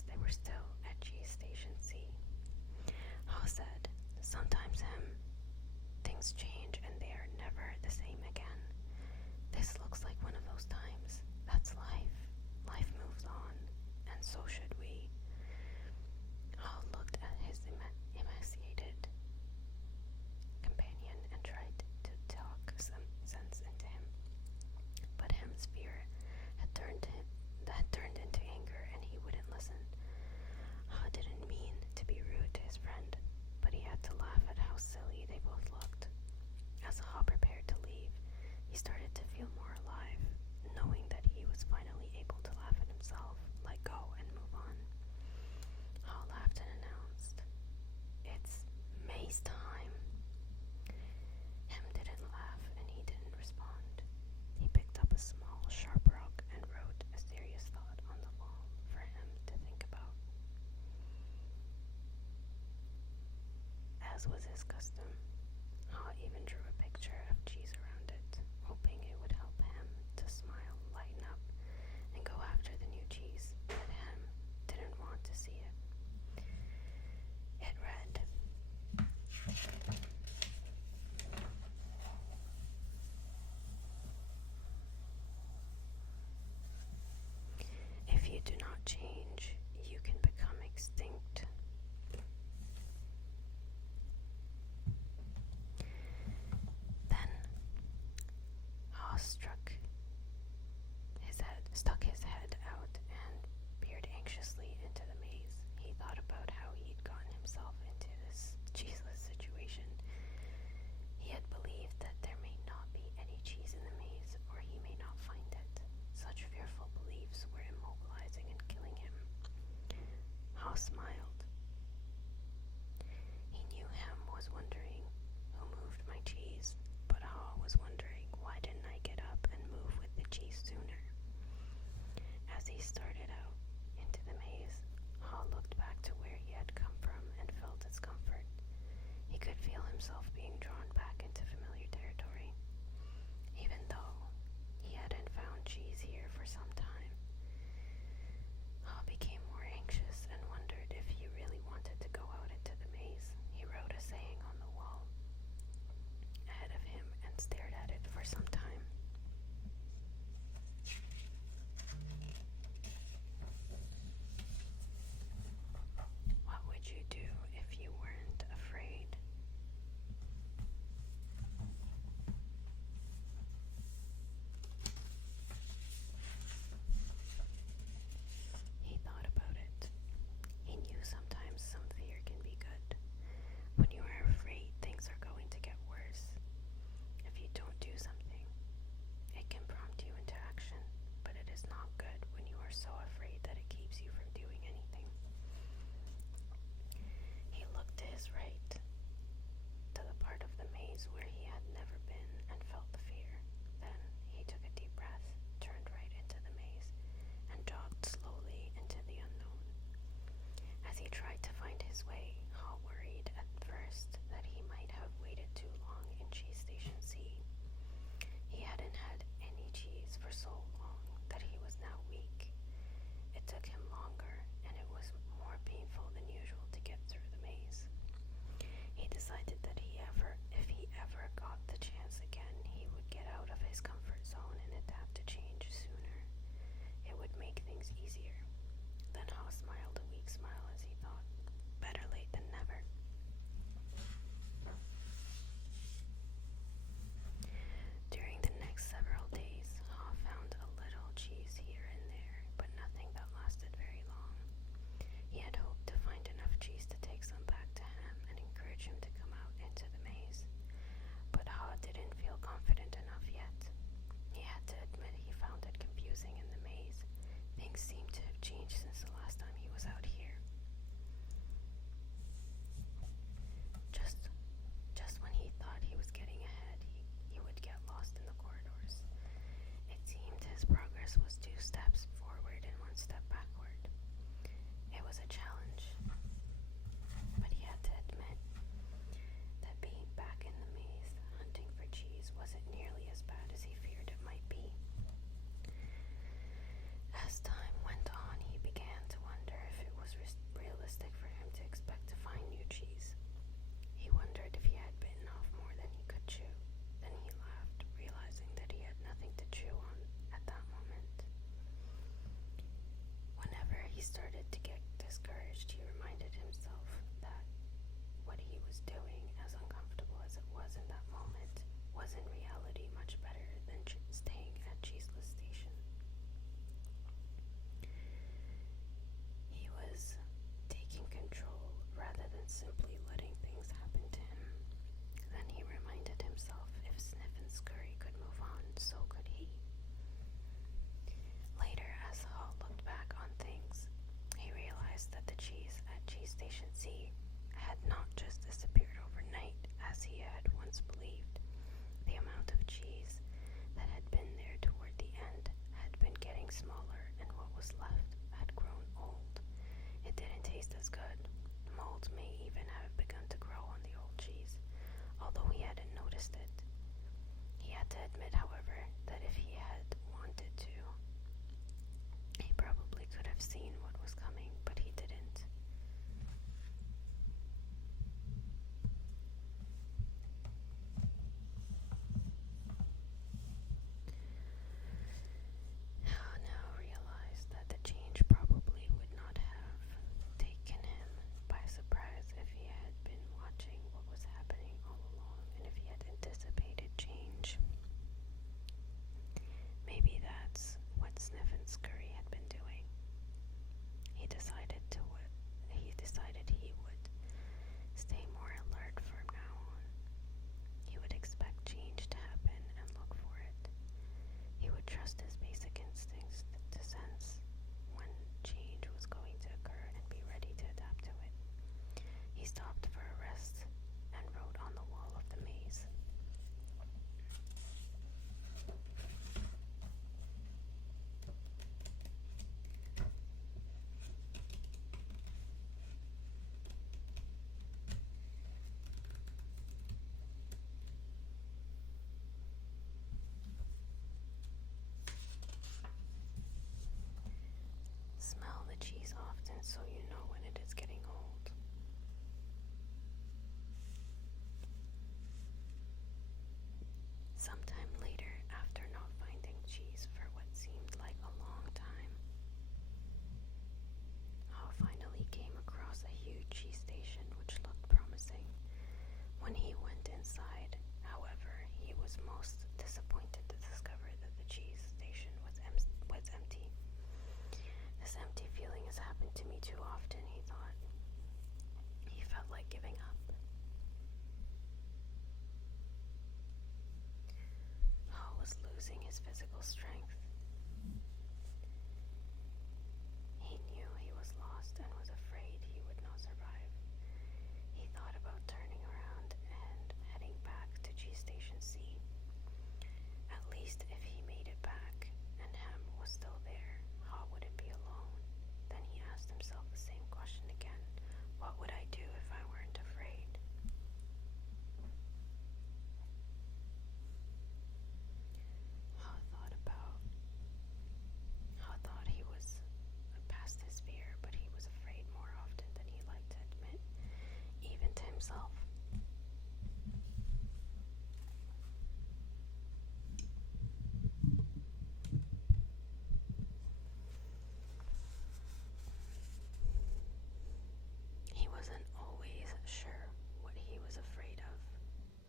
realized they were still at G Station C. Hall said, "Sometimes, things change and they are never the same again. This looks like one of those times. That's life. Life moves on, and so should we." Hall looked at his emaciated companion and tried to talk some sense into him. But Hem's fear had turned into anger, and he wouldn't listen. Ha didn't mean to be rude to his friend, but he had to laugh at how silly they both looked. As Ha prepared to leave, he started to feel more alive, knowing that he was finally able to laugh at himself, let go, and move on. Ha laughed and announced, "It's May's time." Hem didn't laugh, and he didn't respond. He picked up a small, sharp rock and wrote a serious thought on the wall for him to think about. As was his custom, Ha even drew a picture of cheese around it, hoping it would help him to smile, lighten up, and go after the new cheese, but Hem didn't want to see it. It read, "If you do not change, you can become extinct." Then Ha stuck his head out and peered anxiously into the maze. He thought about how he'd gotten himself into this cheeseless situation. He had believed that there may not be any cheese in the maze, or he may not find it. Such fearful beliefs were immobilizing and killing him. Ha smiled. He knew Hem was wondering who moved my cheese, but Ha was wondering, why didn't I get up and move with the cheese sooner? As he started out into the maze, Ha looked back to where he had come from and felt its comfort. He could feel himself being drawn back into familiar territory, even though he hadn't found cheese here for some time. Ha became more anxious and wondered if he really wanted to go out into the maze. He wrote a saying on the wall ahead of him and stared at it for some time. What would you do if you weren't afraid? He thought about it. He knew sometimes some fear can be good. When you are afraid, things are going to get worse. If you don't do something, it can prompt you into action, but it is not good when you are so afraid that it keeps you from doing anything. He looked to his right, to the part of the maze where he had never been, and felt the fear. Then he took a deep breath, turned right into the maze, and jogged slowly into the unknown. As he tried to find his way, Ha worried at first that he might have waited too long in Cheese Station C. He hadn't had any cheese for so long that he was now weak. It took him longer, and it was more painful than usual to get through the maze. He decided that if he ever got the chance again, he would get out of his comfort zone and adapt to change sooner. It would make things easier. Then Ha smiled a weak smile as he thought, better late than never. During the next several days, Ha found a little cheese here and there, but nothing that lasted very long. He had hoped to find enough cheese to take some back to Hem and encourage him to come out into the maze. But Ha didn't feel confident enough yet. He had to admit he found it confusing in the maze. Things seemed he started to get discouraged, he reminded himself that what he was doing, as uncomfortable as it was in that moment, was in reality much better than staying at Cheeseless Station. He was taking control rather than simply letting things happen to him. Then he reminded himself if Sniff and Scurry could move on, so could he. Later, as Hall looked back on things, he realized that the cheese at Cheese Station C had not just disappeared overnight as he had once believed. The amount of cheese that had been there toward the end had been getting smaller, and what was left had grown old. It didn't taste as good. Mold may even have begun to grow on the old cheese, although he hadn't noticed it. He had to admit, however, that if he had wanted to, he probably could have seen what was coming, but he didn't. Now realized that the change probably would not have taken him by surprise if he had been watching what was happening all along, and if he had anticipated change. Maybe that's what Sniff and Scurry had been doing. He decided he would stay more alert from now on. He would expect change to happen and look for it. He would trust his basic instincts to sense when change was going to occur and be ready to adapt to it. He stopped for a rest and wrote on the wall of the maze. Smell the cheese often so you know when it is getting old. Sometime later, after not finding cheese for what seemed like a long time, Hal finally came across a huge cheese station which looked promising. When he went inside, however, he was most disappointed to discover that the cheese station was empty. This empty feeling has happened to me too often, he thought. He felt like giving up. Hall was losing his physical strength. He knew he was lost and was afraid he would not survive. He thought about turning around and heading back to G Station C. At least if he made it back and Hem was still there, Hall wouldn't be alone. Then he asked himself the same question again. What would I do if I weren't afraid? Hall thought he was past his fear, but he was afraid more often than he liked to admit, even to himself. He wasn't always sure what he was afraid of,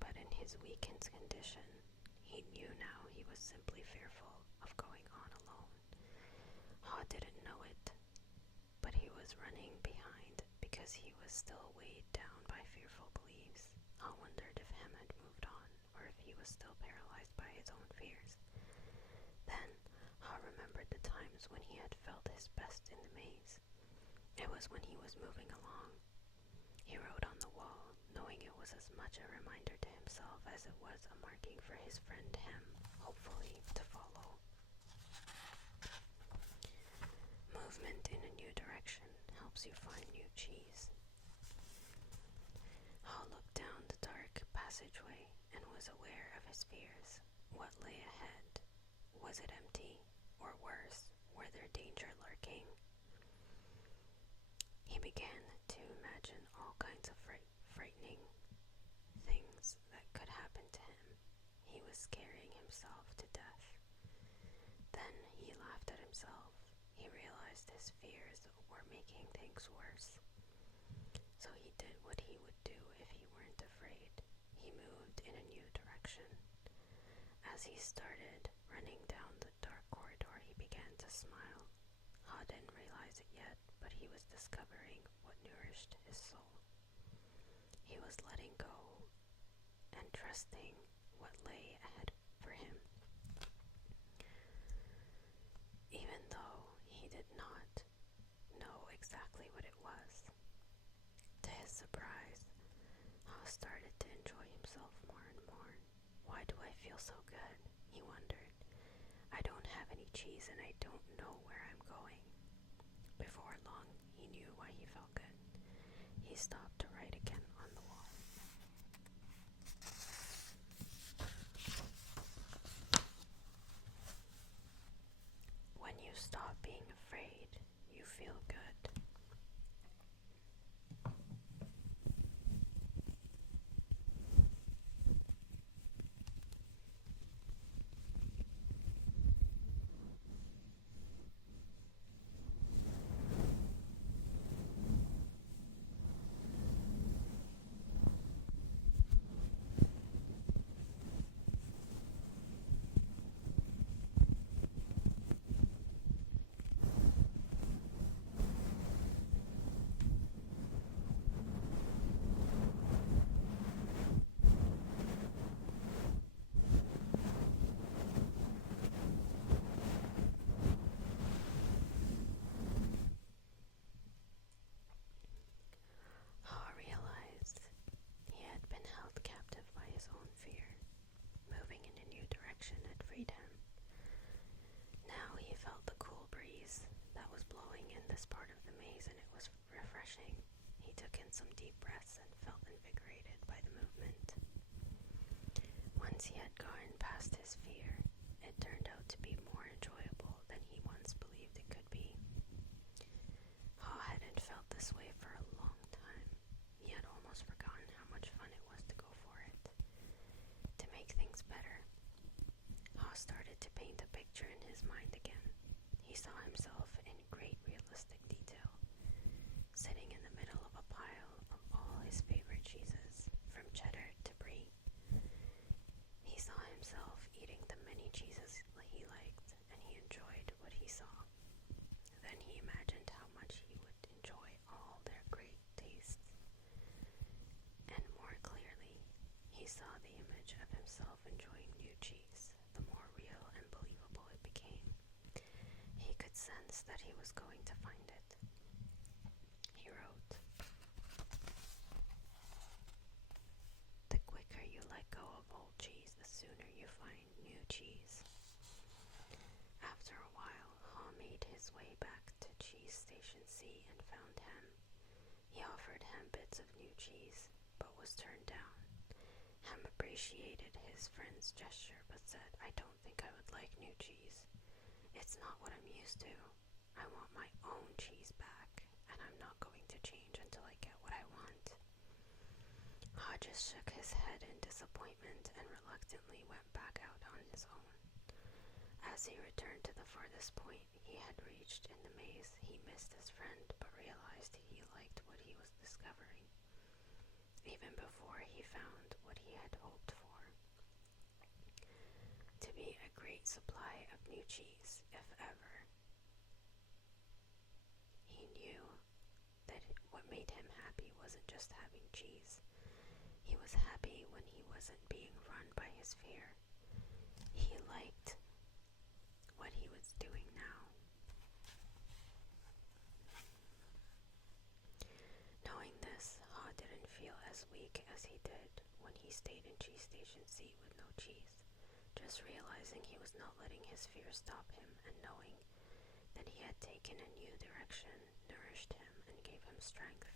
but in his weakened condition, he knew now he was simply fearful of going on alone. Haw didn't know it, but he was running behind because he was still weighed down by fearful beliefs. Haw wondered if Hem had moved on, or if he was still paralyzed by his own fears. Then Haw remembered the times when he had felt his best in the maze. It was when he was moving along. He wrote on the wall, knowing it was as much a reminder to himself as it was a marking for his friend Hem, hopefully to follow. Movement in a new direction helps you find new cheese. Hall looked down the dark passageway and was aware of his fears. What lay ahead? Was it empty? Or worse, were there danger lurking? He began to imagine all kinds of frightening things that could happen to him. He was scaring himself to death. Then he laughed at himself. He realized his fears was worse. So he did what he would do if he weren't afraid. He moved in a new direction. As he started running down the dark corridor, he began to smile. Ha didn't realize it yet, but he was discovering what nourished his soul. He was letting go and trusting what lay ahead for him. Even though he did not know exactly what it was. To his surprise, Ha started to enjoy himself more and more. Why do I feel so good? He wondered. I don't have any cheese and I don't know where I'm going. Before long, he knew why he felt good. He stopped to write again on the wall. When you stop being afraid, you feel good. Ha realized he had been held captive by his own fear. Moving in a new direction had freed him. Now he felt the cool breeze that was blowing in this part of the maze, and it was refreshing. He took in some deep breaths and felt invigorated by the movement. Once he had gone past his fear, it turned out to be more enjoyable than he once believed it could be. Ha hadn't felt this way for a long time. He had almost forgotten how much fun it was to go for it. To make things better, Ha started to paint a picture in his mind again. He saw himself in great realistic detail, sitting in the middle of a pile of all his favorite cheeses, from cheddar to brie. He saw himself eating the many cheeses he liked, and he enjoyed what he saw. Then he imagined how much he would enjoy all their great tastes. And more clearly, he saw the image of himself enjoying new cheese. The more real and believable it became. He could sense that he was going to find it. He wrote, "The quicker you let go of old cheese, the sooner you find new cheese." After a while, Ha made his way back to Cheese Station C and found Hem. He offered Hem bits of new cheese, but was turned down. Hem appreciated his friend's gesture, but said, "I don't think I would like new cheese. It's not what I'm used to. I want my own cheese back, and I'm not going to change until I get what I want." Ha just shook his head in disappointment and reluctantly went back out on his own. As he returned to the farthest point he had reached in the maze, he missed his friend, but realized he liked what he was discovering, even before he found what he had hoped for. To be a great supply of new cheese, if ever. He knew that what made him happy wasn't just having cheese. He was happy when he wasn't being run by his fear. He liked what he was doing now. Knowing this, Ha didn't feel as weak as he did when he stayed in Cheese Station C with no cheese. Just realizing he was not letting his fear stop him, and knowing that he had taken a new direction nourished him and gave him strength.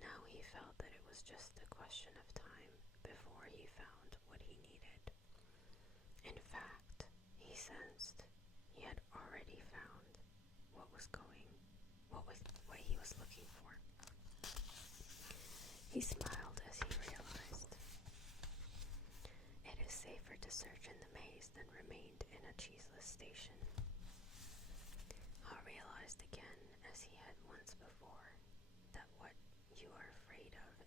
Now he felt that it was just a question of time before he found what he needed. In fact, he sensed he had already found what he was looking for. He smiled as he realized it is safer to search in the maze than remained in a cheeseless station. Ha realized again, as he had once before,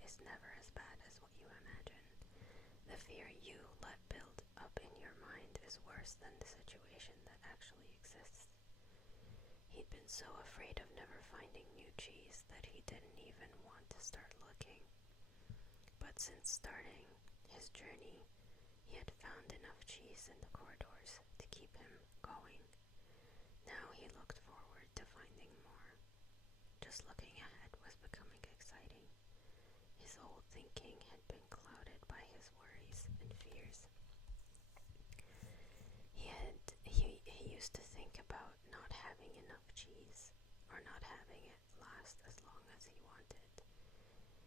is never as bad as what you imagine. The fear you let build up in your mind is worse than the situation that actually exists. He'd been so afraid of never finding new cheese that he didn't even want to start looking. But since starting his journey, he had found enough cheese in the corridors to keep him going. Now he looked forward to finding more. Just looking ahead was becoming exciting. His old thinking had been clouded by his worries and fears. He used to think about not having enough cheese, or not having it last as long as he wanted.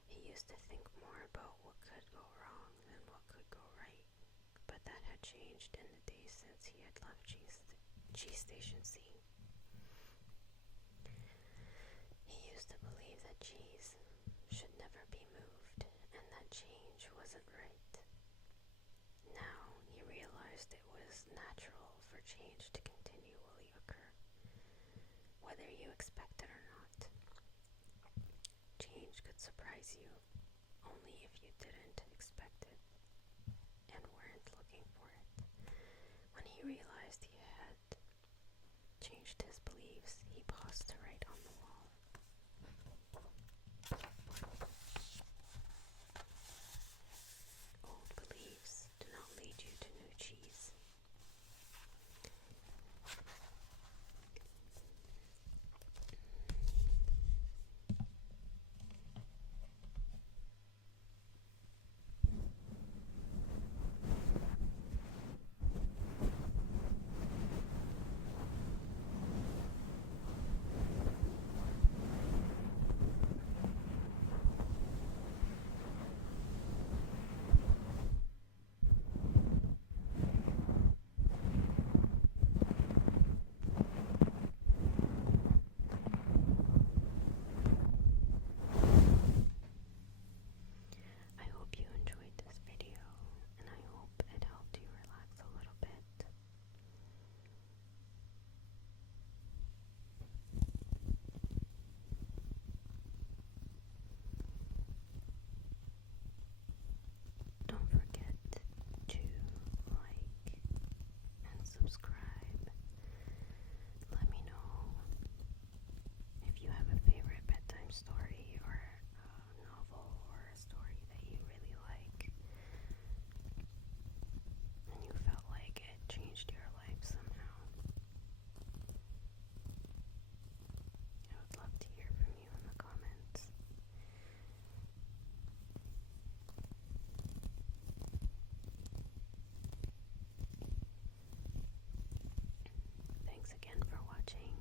He used to think more about what could go wrong than what could go right, but that had changed in the days since he had left Cheese Station C. He used to believe that cheese should never be moved, and that change wasn't right. Now he realized it was natural for change to continually occur, whether you expect it or not. Change could surprise you only if you didn't expect it and weren't looking for it. When he realized he had changed his beliefs, he paused to write on the wall. Old beliefs do not lead you to new cheese. I hope you enjoyed this video, and I hope it helped you relax a little bit. Don't forget to like and subscribe. Let me know if you have a favorite bedtime story or a novel or a story that you really like and you felt like it changed your life somehow. I would love to hear from you in the comments. Thanks again for watching.